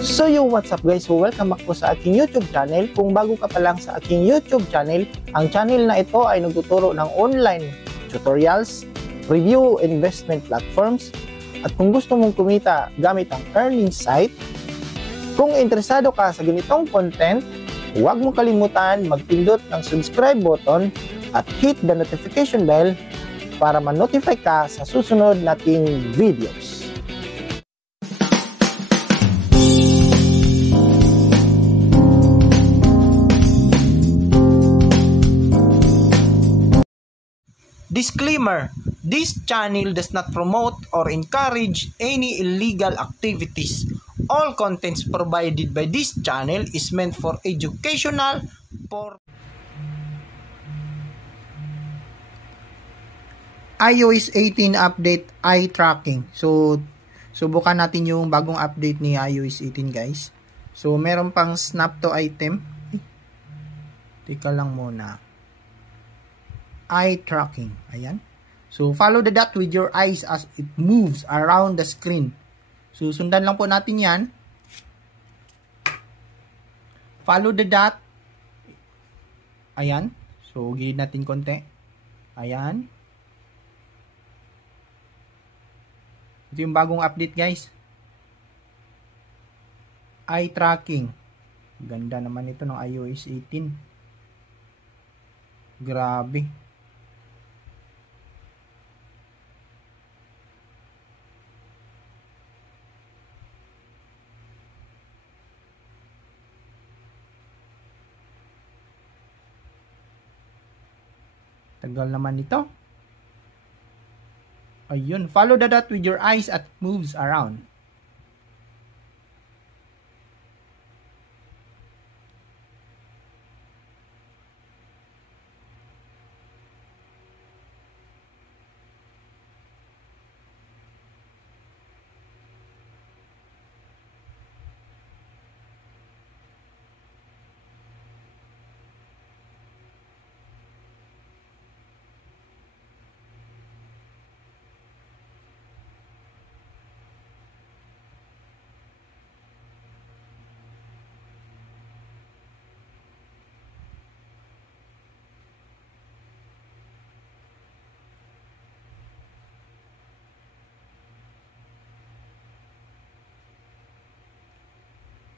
So what's up guys? So welcome back po sa aking YouTube channel. Kung bago ka pa lang sa aking YouTube channel, ang channel na ito ay nagtuturo ng online tutorials, review investment platforms, at kung gusto mong kumita gamit ang earning site, kung interesado ka sa ganitong content, huwag mong kalimutan magpindot ng subscribe button at hit the notification bell para ma-notify ka sa susunod nating videos. Disclaimer: this channel does not promote or encourage any illegal activities. All contents provided by this channel is meant for educational iOS 18 update eye tracking. So subukan natin yung bagong update ni iOS 18 guys. So meron pang snap to item. Teka lang muna. Eye tracking. Ayan. So, follow the dot with your eyes as it moves around the screen. So, sundan lang po natin yan. Follow the dot. Ayan. So, gilid natin konti. Ayan. Ito yung bagong update, guys. Eye tracking. Ganda naman ito ng iOS 18. Grabe. Tagal naman nito. Ayun. Follow the dot with your eyes as it moves around.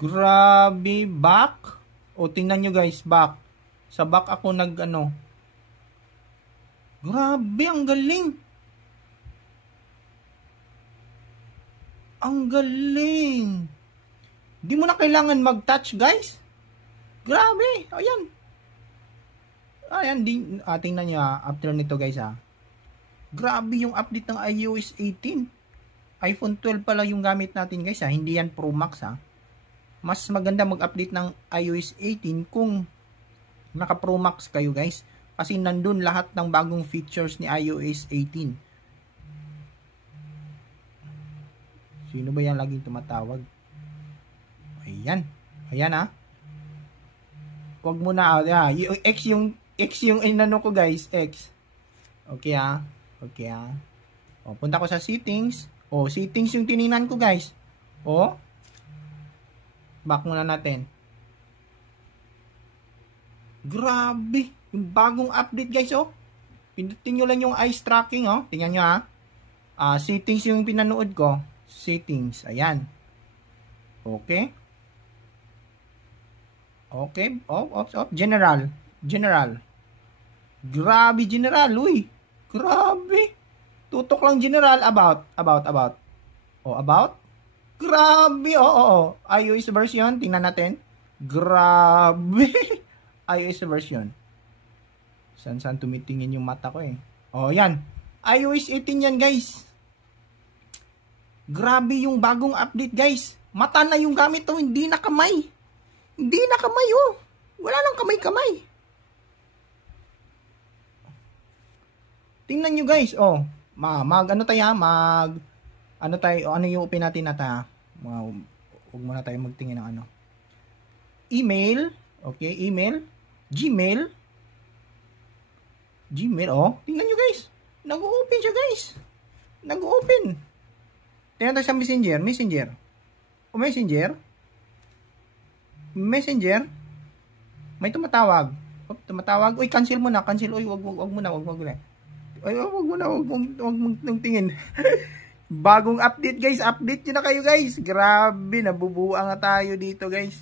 Grabe, back. O, tingnan nyo guys, back. Sa back ako nag-ano. Grabe, ang galing. Ang galing. Di mo na kailangan mag-touch, guys. Grabe, ayan. Ayan, tingnan nyo after nito guys Grabe yung update ng iOS 18. iPhone 12 pala yung gamit natin guys Hindi yan Pro Max Mas maganda mag-update ng iOS 18 kung naka Pro Max kayo guys. Kasi nandun lahat ng bagong features ni iOS 18. Sino ba yan laging tumatawag? Ayan. Ayan Huwag mo na. Yung X yung inano ko guys. X. Okay Okay O, punta ko sa settings. O, settings yung tiningnan ko guys. O. Back muna natin. Grabe. Yung bagong update guys Pindutin nyo lang yung eyes tracking Tingnan nyo settings yung pinanood ko. Settings. Ayan. Okay. Okay. Off. General. Grabe general. Uy. Grabe. Tutok lang general. About. O, about. Grabe, iOS version, tingnan natin. Grabe. iOS version. Saan tumitingin yung mata ko yan. iOS 18 yan, guys. Grabe yung bagong update, guys. Mata na yung gamit hindi na kamay. Wala nang kamay-kamay. Tingnan nyo, guys. Ano yung open natin huwag muna tayo magtingin ng email. Okay, email. Gmail. Tingnan nyo guys. Nag-open siya guys. Tingnan tayo sa messenger. O messenger. Messenger. May tumatawag. Tumatawag. Uy, cancel mo na. Cancel. Uy, wag mo na. Wag mo na. Ay, wag mo na. Wag mong tingin. Bagong update, guys. Update nyo na kayo, guys. Grabe, nabubuang na tayo dito, guys.